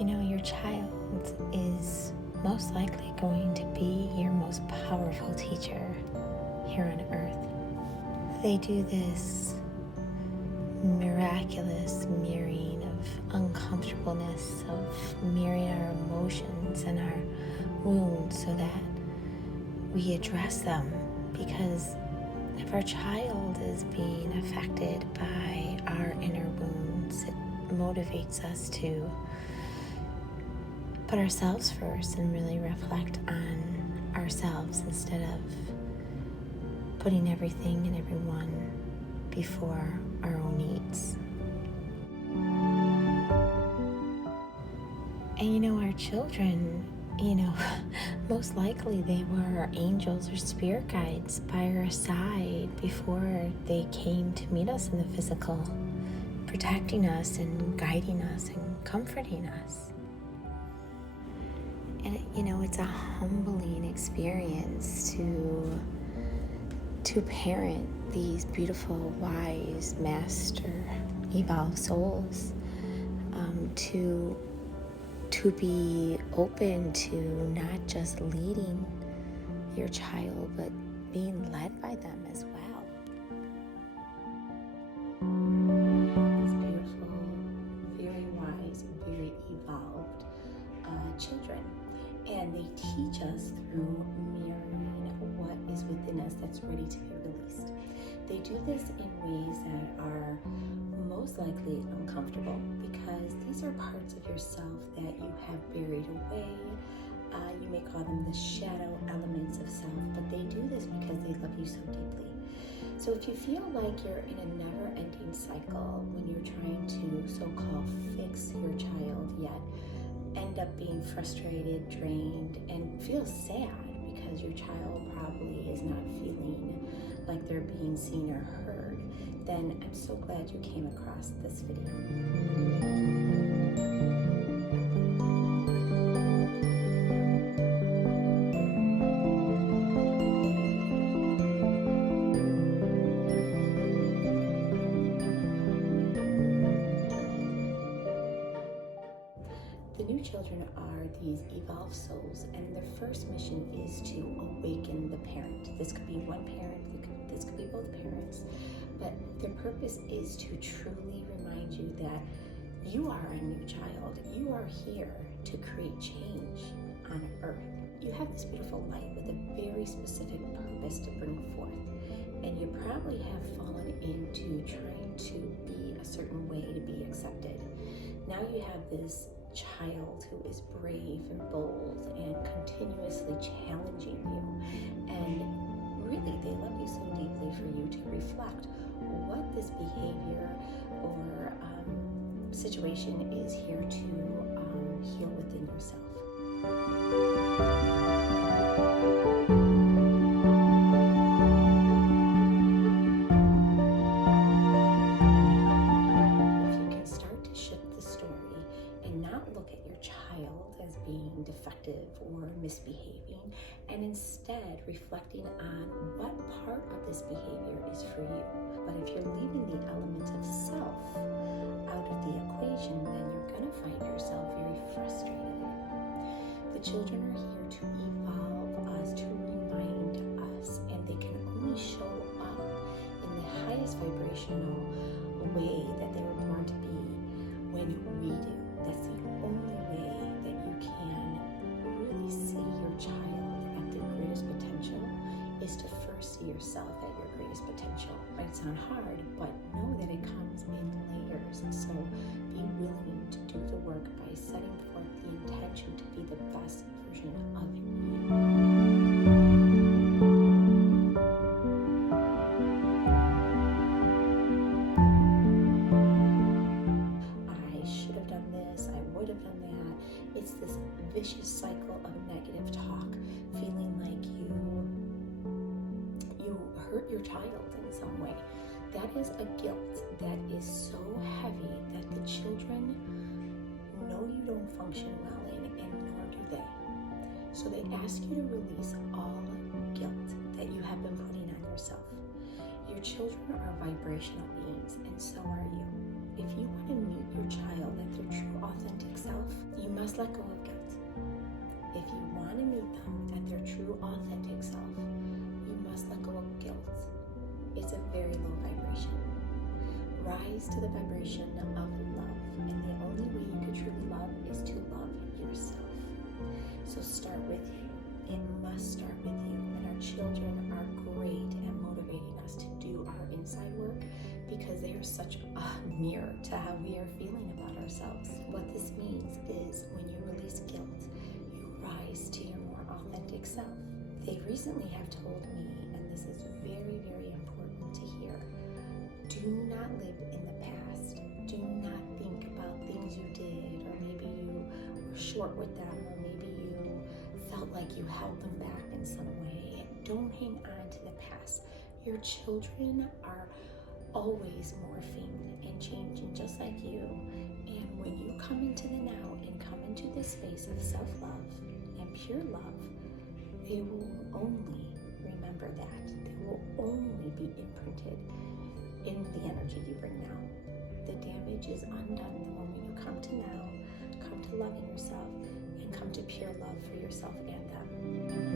Your child is most likely going to be your most powerful teacher here on earth. They do this miraculous mirroring of uncomfortableness, of mirroring our emotions and our wounds so that we address them. Because if our child is being affected by our inner wounds, it motivates us to put ourselves first and really reflect on ourselves instead of putting everything and everyone before our own needs. And our children, most likely they were our angels or spirit guides by our side before they came to meet us in the physical, protecting us and guiding us and comforting us. And it's a humbling experience to parent these beautiful, wise, master, evolved souls, to be open to not just leading your child, but being led by them as well. These beautiful, very wise, very evolved children. And they teach us through mirroring what is within us that's ready to be released. They do this in ways that are most likely uncomfortable because these are parts of yourself that you have buried away. You may call them the shadow elements of self, but they do this because they love you so deeply. So if you feel like you're in a never-ending cycle when you're trying to so-called fix your child, yet end up being frustrated, drained, and feel sad because your child probably is not feeling like they're being seen or heard, then I'm so glad you came across this video. The new children are these evolved souls, and their first mission is to awaken the parent. This could be one parent, this could be both parents, but their purpose is to truly remind you that you are a new child. You are here to create change on earth. You have this beautiful light with a very specific purpose to bring forth, and you probably have fallen into trying to be a certain way to be accepted. Now you have this child who is brave and bold and continuously challenging you, and really they love you so deeply for you to reflect what this behavior or situation is here to heal within yourself. Defective or misbehaving, and instead reflecting on what part of this behavior is for you. But if you're leaving the element of self out of the equation, then you're going to find yourself very frustrated. The children are here to evolve us, to remind us, and they can only show up in the highest vibrational way that they were born to be when we do. That's the only way that you can really see your child at their greatest potential, is to first see yourself at your greatest potential. It might sound hard, but know that it comes in layers. So be willing to do the work by setting forth the intention to be the best version of you. It's this vicious cycle of negative talk, feeling like you hurt your child in some way. That is a guilt that is so heavy that the children know you don't function well in, and nor do they. So they ask you to release all guilt that you have been putting on yourself. Your children are vibrational beings, and so are you. If you want to meet your child at their true, authentic self, you must let go of guilt. If you want to meet them at their true, authentic self, you must let go of guilt. It's a very low vibration. Rise to the vibration of love, and the only way you can truly love is to love yourself. So start with you. It must start with you. And our children are great at motivating us to do our inside work because they are such a mirror to how we are feeling about ourselves. What this means is when you release guilt, you rise to your more authentic self. They recently have told me, and this is very, very important to hear, do not live in the past. Do not think about things you did, or maybe you were short with them, or maybe you felt like you held them back in some way. Don't hang on to the past. Your children are always morphing and changing just like you. And when you come into the now and come into this space of self-love and pure love, they will only remember that. They will only be imprinted in the energy you bring now. The damage is undone the moment you come to now, come to loving yourself, and come to pure love for yourself and them.